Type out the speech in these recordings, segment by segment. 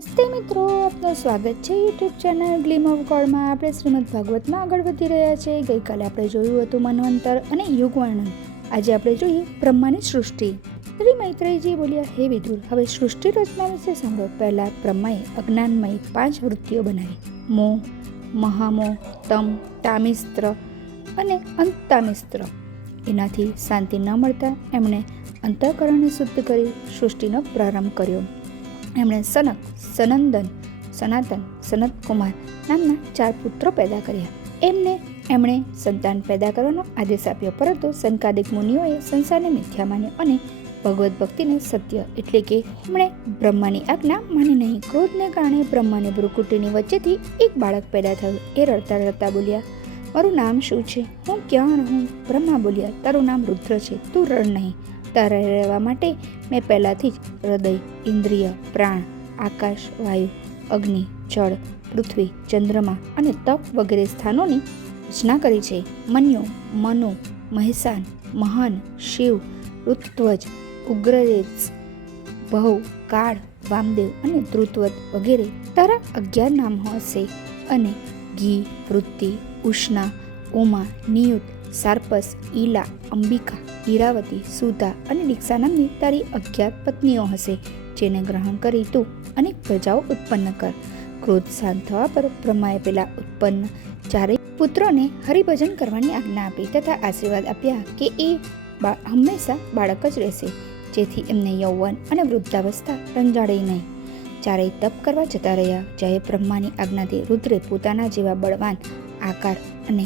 નમસ્તે મિત્રો, આપનું સ્વાગત છે યુટ્યુબ ચેનલ ગ્લીમ ઓફ ગોડમાં આપણે શ્રીમદ ભાગવતમાં આગળ વધી રહ્યા છે ગઈકાલે આપણે જોયું હતું મનવંતર અને યુગ વર્ણન. આજે આપણે જોઈએ બ્રહ્માની સૃષ્ટિ. શ્રી મૈત્રેયજી બોલ્યા, હે વિદુર, હવે સૃષ્ટિ રચના વિશે સાંભળો. પહેલાં બ્રહ્માએ અજ્ઞાનમય પાંચ વૃત્તિઓ બનાવી. મોહ, મહામોહ, તમ, તામિસ્ત્ર અને અંતામિસ્ત્ર. એનાથી શાંતિ ન મળતા એમણે અંતઃકરણને શુદ્ધ કરી સૃષ્ટિનો પ્રારંભ કર્યો. એમણે સનક, સનંદન, સનાતન સનત કુમાર નામના ચાર પુત્રો પેદા કર્યા. એમને એમણે સંતાન પેદા કરવાનો આદેશ આપ્યો, પરંતુ સંકાદિક મુનિઓએ સંસારને મિથ્યા માન્યો અને ભગવત ભક્તિને સત્ય એટલે કે એમણે બ્રહ્માની આજ્ઞા માની નહીં. ક્રોધને કારણે બ્રહ્માની ભ્રુકુટીની વચ્ચેથી એક બાળક પેદા થયું. એ રડતા રડતા બોલ્યા, મારું નામ શું છે? હું ક્યાં રહું? બ્રહ્મા બોલ્યા, તારું નામ રુદ્ર છે. તું રડ નહીં. તારે રહેવા માટે મેં પહેલાંથી જ હૃદય, ઇન્દ્રિય, પ્રાણ, આકાશ, વાયુ, અગ્નિ, જળ, પૃથ્વી, ચંદ્રમા અને તપ વગેરે સ્થાનોની રચના કરી છે. મન્યો, મનો, મહેસાન, મહાન, શિવ, ઋત્વજ ઉગ્રરેજ ભવ કાળ, વામદેવ અને ધ્રુતવત વગેરે તારા અગિયાર નામ હશે. અને ઘી, વૃત્તિ, ઉષ્ણા, ઉમા, નિયુત સાર્પસ, ઈલા, અંબિકા, ઈરાવતી, સુધા અને દીક્ષા નામની તારી અગિયાર પત્નીઓ હશે, જેને ગ્રહણ કરી તું અનેક પ્રજાઓ ઉત્પન્ન કર. ક્રોધ શાંત થવા પર બ્રહ્માએ પેલા ઉત્પન્ન ચારે પુત્રોને હરિભજન કરવાની આજ્ઞા આપી તથા આશીર્વાદ આપ્યા કે એ હંમેશા બાળક જ રહેશે, જેથી એમને યૌવન અને વૃદ્ધાવસ્થા રંજાડે નહીં. ચારેય તપ કરવા જતા રહ્યા જ્યારે બ્રહ્માની આજ્ઞાથી રુદ્રે પોતાના જેવા બળવાન, આકાર અને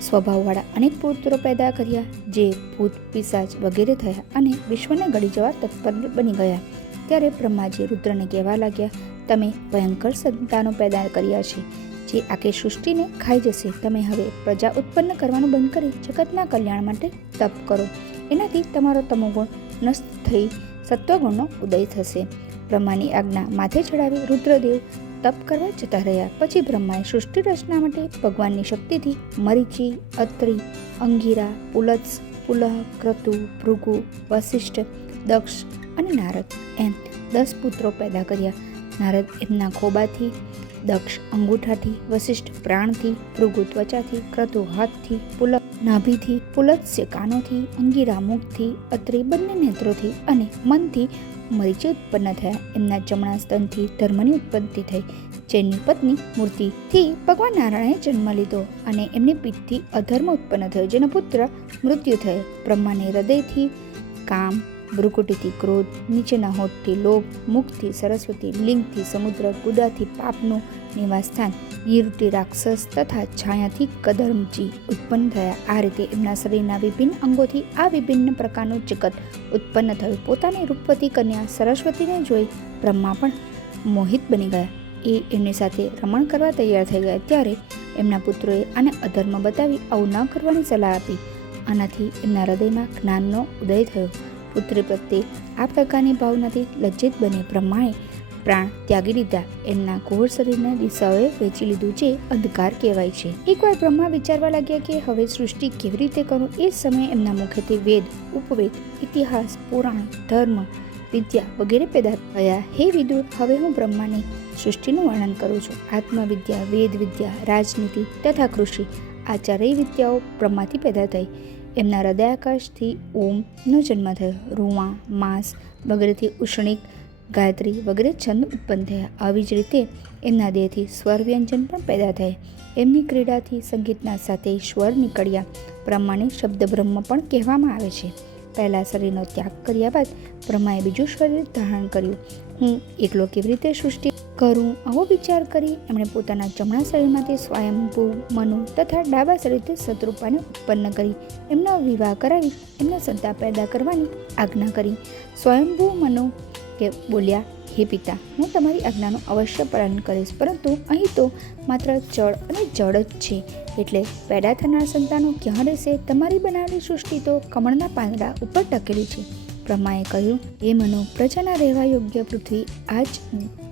સ્વભાવવાળા અનેક પુત્રો પેદા કર્યા જે ભૂત, પિશાચ વગેરે થયા અને વિશ્વને ગળી જવા તત્પર બની ગયા. ત્યારે બ્રહ્માજી રુદ્રને કહેવા લાગ્યા, તમે ભયંકર સંતાનો પેદા કર્યા છે, જે આખી સૃષ્ટિને ખાઈ જશે. તમે હવે પ્રજા ઉત્પન્ન કરવાનું બંધ કરી જગતના કલ્યાણ માટે તપ કરો. એનાથી તમારો તમોગુણ નષ્ટ થઈ સત્વગુણનો ઉદય થશે. બ્રહ્માની આજ્ઞા માથે ચડાવી રુદ્રદેવ તપ કરવા જતા રહ્યા. પછી બ્રહ્માએ સૃષ્ટિ રચના માટે ભગવાનની શક્તિથી મરીચી, અત્રી, અંગીરા, પુલત્સ, પુલહ, ક્રતુ, ભૃગુ વશિષ્ઠ દક્ષ અને નારદ એમ દસ પુત્રો પેદા કર્યા. નારદ એમના ખોબાથી, દક્ષ અંગૂઠાથી વશિષ્ઠ પ્રાણથી, ભૃગુ ત્વચાથી, ક્રતુ હાથથી પુલક નાભીથી, પુલત્સ્ય કાનોથી, અંગીરા મુખથી, અત્રિ બંને નેત્રોથી અને મનથી મરીચી ઉત્પન્ન થયા. એમના જમણા સ્તનથી ધર્મની ઉત્પત્તિ થઈ. જેની પત્ની મૂર્તિથી ભગવાન નારાયણે જન્મ લીધો અને એમની પીઠથી અધર્મ ઉત્પન્ન થયો, જેનો પુત્ર મૃત્યુ થયો. બ્રહ્માને હૃદયથી કામ ભ્રુકુટીથી ક્રોધ, નીચેના હોઠથી લોભ, મુખથી સરસ્વતી, લિંગથી સમુદ્ર ગુદાથી પાપનું નિવાસસ્થાન ગીરુટી રાક્ષસ તથા છાયાથી કદર્મજી ઉત્પન્ન થયા. આ રીતે એમના શરીરના વિભિન્ન અંગોથી આ વિભિન્ન પ્રકારનું જગત ઉત્પન્ન થયું. પોતાની રૂપવતી કન્યા સરસ્વતીને જોઈ બ્રહ્મા પણ મોહિત બની ગયા. એ એમની સાથે રમણ કરવા તૈયાર થઈ ગયા. ત્યારે એમના પુત્રોએ આને અધર્મ બતાવી આવું ન કરવાની સલાહ આપી. આનાથી એમના હૃદયમાં જ્ઞાનનો ઉદય થયો. પુત્રી પ્રત્યે આ પ્રકારની ભાવનાથી લજ્જિત બને પ્રમાણે પ્રાણ ત્યાગી દીધા એમના ઘોર શરીરના દિશાઓએ વેચી લીધું જે અંધકાર કહેવાય છે. એકવાર બ્રહ્મા વિચારવા લાગ્યા કે હવે સૃષ્ટિ કેવી રીતે કરું એ સમયે એમના મુખેથી વેદ, ઉપવેદ, ઇતિહાસ, પુરાણ, ધર્મ, વિદ્યા વગેરે પેદા થયા. હે વિદુર, હવે હું બ્રહ્માની સૃષ્ટિનું વર્ણન કરું છું. આત્મવિદ્યા વેદ વિદ્યા રાજનીતિ તથા કૃષિ આ ચારેય વિદ્યાઓ બ્રહ્માથી પેદા થઈ. એમના હૃદયાકાશથી ઓમનો જન્મ થયો. રૂવા, માંસ વગેરેથી ઉષ્ણિક ગાયત્રી વગેરે છંદ ઉત્પન્ન થયા. આવી જ રીતે એમના દેહથી સ્વર વ્યંજન પણ પેદા થયા. એમની ક્રીડાથી સંગીતના સાથે સ્વર નીકળ્યા. બ્રહ્માને શબ્દ બ્રહ્મ પણ કહેવામાં આવે છે. પહેલાં શરીરનો ત્યાગ કર્યા બાદ બ્રહ્માએ બીજું શરીર ધારણ કર્યું. હું એકલો કેવી રીતે સૃષ્ટિ કરું આવો વિચાર કરી એમણે પોતાના જમણા શરીરમાંથી સ્વયંભૂ મનુ તથા ડાબા શરીરથી શત્રુપાને ઉત્પન્ન કરી. એમનો વિવાહ કરાવી એમના સંતા પેદા કરવાની આજ્ઞા કરી. સ્વયંભૂ મનુ કે બોલ્યા, હે પિતા, હું તમારી આજ્ઞાનું અવશ્ય પાલન કરીશ, પરંતુ અહીં તો માત્ર જળ અને જળ જ છે. એટલે પેદા થનાર સંતાનો ક્યાં રહેશે? તમારી બનાવેલી સૃષ્ટિ તો કમળના પાંદડા ઉપર ટકેલી છે. બ્રહ્માએ કહ્યું, એ મનો પ્રજાના રહેવા યોગ્ય પૃથ્વી આ જ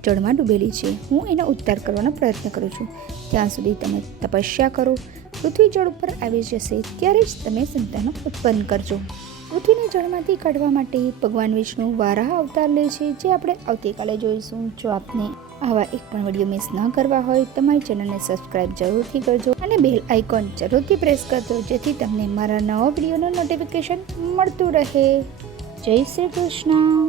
જળમાં ડૂબેલી છે. હું એનો ઉદ્ધાર કરવાનો પ્રયત્ન કરું છું. ત્યાં સુધી તમે તપસ્યા કરો. પૃથ્વી જળ ઉપર આવી જશે ત્યારે જ તમે સંતાનો ઉત્પન્ન કરજો. પૃથ્વીને જળમાંથી કાઢવા માટે ભગવાન વિષ્ણુ વારાહ અવતાર લે છે, જે આપણે આવતીકાલે જોઈશું. જો આપને આવા એક પણ વીડિયો મિસ ન કરવા હોય તમારી ચેનલને સબસ્ક્રાઇબ જરૂરથી કરજો અને બેલ આઇકોન જરૂરથી પ્રેસ કરજો, જેથી તમને મારા નવા વિડીયોનું નોટિફિકેશન મળતું રહે. જય શ્રી કૃષ્ણ.